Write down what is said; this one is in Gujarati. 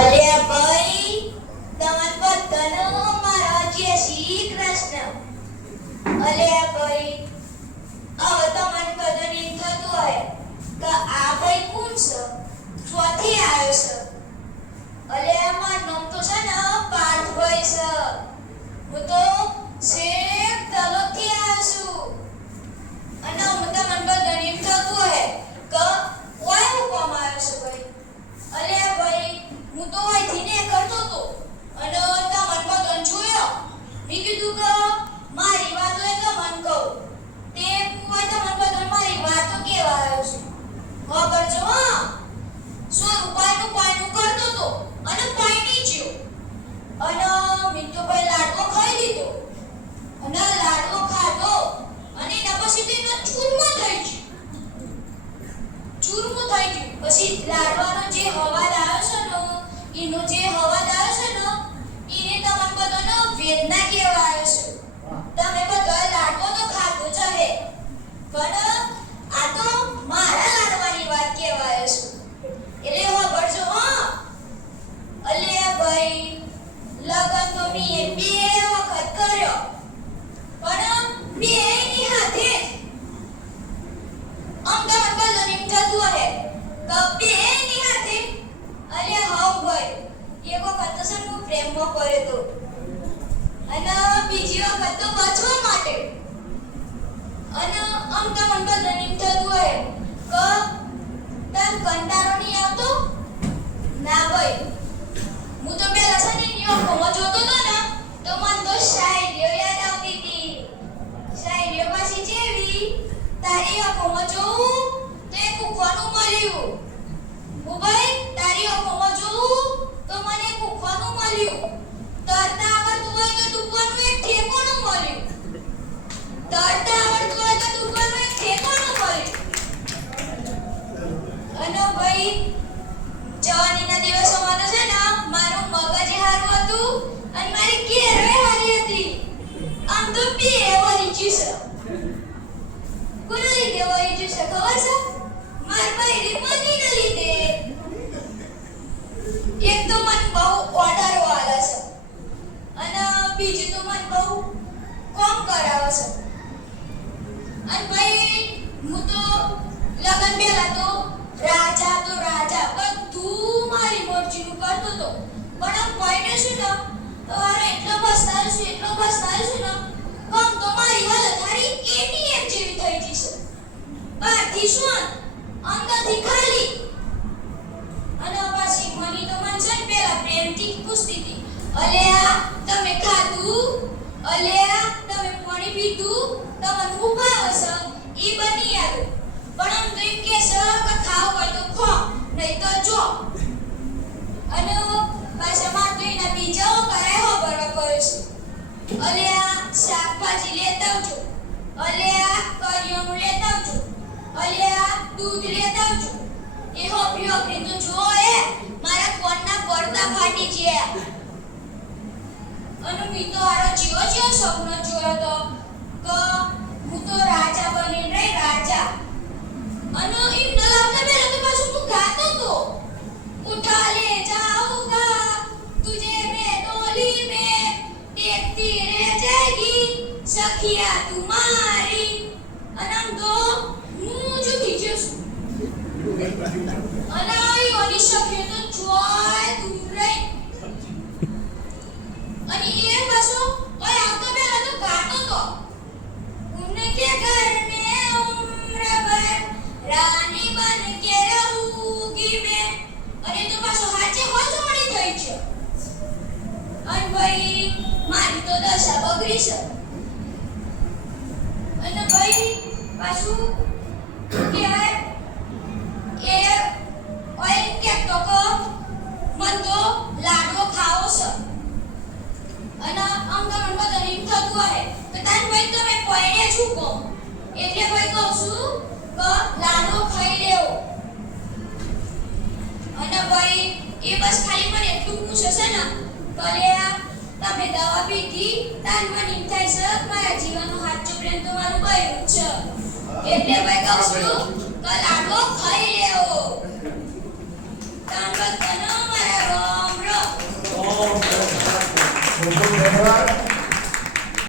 અલ્યા ભાઈ, તમાર બધાનો મારા જય શ્રી કૃષ્ણ. અલ્યા ભાઈ, હવે તમને બધાને એમ થતું હોય કે આ ભાઈ કોણ છે, ક્યાંથી આવ્યો છે? અલ્યા મારું નામ તો છે ને પાર્થભાઈ છે. હું તો શેખ તલોદથી આવ્યો છું. અને હું તમને બધાને એમ થતું હોય કે ઓય હું કોમ આવ્યો છું ભાઈ. અલ્યા ભાઈ, હું તો અહીંથી ને કરતો હતો અને તમને બધાને જોયો. મેં કીધું કે મારી વાતો એ તમને કહું. તે હું તમને બધાને મારી વાતો કેવા આવ્યો છું. ખબર જો હા, 100 રૂપિયાનું પાનું કરતો હતો અને પાણી જ્યો. અને મેં તો ભાઈ લાડવો ખાઈ લીધો. અને લાડવો ખાધો અને એના પછી તો એનો ચૂરમો થઈ ગયો. ચૂરમો થઈ ગયો. પછી લાડવાનો જે હવાદ આવ્યો છે ને, એનો જે હવાદ આવ્યો છે ને, એને તમને બધાનો વેદના કહેવા આવ્યો છે. તમે બધા લાડવો તો ખાધો જ હે, પણ આ તો મારા લાડવાની વાત કહેવા આવ્યો છું. એટલે સાંભળજો હા. અલ્યા ભાઈ, લગન તો મેં 2 વખત કર્યો, પણ બેયની હાથે આમ તમને બધાને એમ થતું હે કે બેયની હાથે. અલ્યા હા ભાઈ, એક વખત તો સર હું પ્રેમમાં કર્યો તો, અને બીજી વખત તો બચવા માટે. અને આમ તમને બધાને એમ થતું હોય કે તને કંટાળો નહીં આવતો? ના ભાઈ, હું તો પેલા છે ને એની આંખોમાં જોતો હતો ને, તો મને તો શાયરીઓ યાદ આવતી હતી. શાયરીઓ પાછી જેવી, તારી આંખોમાં જોઉં તો એક ઉખવાનું મળ્યું. હું ભાઈ તારી આંખોમાં જોઉં તો મને એક ઉખવાનું મળ્યું. તરતા આવડતું હોય તો ડૂબવાનું એક ઠેકોણું મળ્યું. તરતા આવડતું હોય તો ડૂબવાનું એક ઠેકોણું મળ્યું. અને ભાઈ, જવાનીના દિવસોમાં તો છે ને મારું મગજ હારું હતું અને મારી કેરવે હારી હતી. આમ તો બે વળી ગયું છે. કોના લીધે વળી ગયું છે ખબર છે? મારા ભાઈની મનીના લીધે. એક તો મને બહુ ઓર્ડરો આલે છે અને બીજું તો મને બહુ કામ કરાવે છે. અને ભાઈ, હું તો લગન પહેલા તો રાજા બધું મારી મરજીનું કરતો હતો. પણ આમ કોઈને શું ને તો અરે એટલો પસ્તાયો છું ને, કમ તો મારી હાલત હારી એટીએમ જેવી થઈ જશે. બહારથી શું અંદરથી ખાલી. અને પાછી મની તો મન છે ને પેલા પ્રેમથી પૂછતી હતી, અલ્યા તમે ખાધું? અલ્યા તમે પાણી પીધું? તમને ભૂખ આવે છે? ઈ બની આવ્યું. પણ આમ તો એમ કે છે કે ખાવું હોય તો ખો, નહીં તો જો. અને પાછા માં તો એના બીજાઓ કરાય હો બરાબર છે. અલ્યા શાકભાજી લેતા આવજો, અલ્યા કરિયાણું લેતા આવજો, અલ્યા દૂધ લેતા આવજો. એ હોપરી તો જો એ મારા કોણના પડદા ફાટી ગયા. અને મી તો આરો જીવો સપનો જોયો તો કે હું તો રાજા બની નહીં, રાજા. અને એમ ન લાવતા પહેલા તો પાછું તું ગાતો તો, ઉઠા લે જાઉંગા તુજે મેં ડોલી में देखती रह जाएगी सखिया तुम्हारी. અને આમ તો હું જુઠી જશું. અને ઓલી સખીઓ તો જોય દૂર રહી. અને એ પાછો ઓય આવતો પહેલા તો ગાતો તો, ઉનકે ઘર में उम्र भर रानी बन के रहूंगी मैं. અને તો પાછો હાચે હોજોડી થઈ છે. અને ભાઈ, મારી તો દશા બગડી છે. અને ભાઈ પાછું કહેવાય એ ઓય કે તો મન તો લાડવો ખાવો છે. અને આમ તો મને બધાને એમ થતું હોય કે તાન ભાઈ તમે કોઈને શું કહો, એટલે ભાઈ કહું છું કે લાડવો ખાઈ લેવો. અને ભાઈ એ બસ ખાલી મને એટલું પૂછે છે ને કે તમે દવા પીધી? તાન મને એમ થાય છે મારા જીવનનો સાચો પ્રેમ તો મારું બહેરું છે. એટલે ભાઈ કહું છું કે લાડવો ખાઈ લેવો. તાન બધાનો મારા ખૂબ ખૂબ ધન્યવાદ.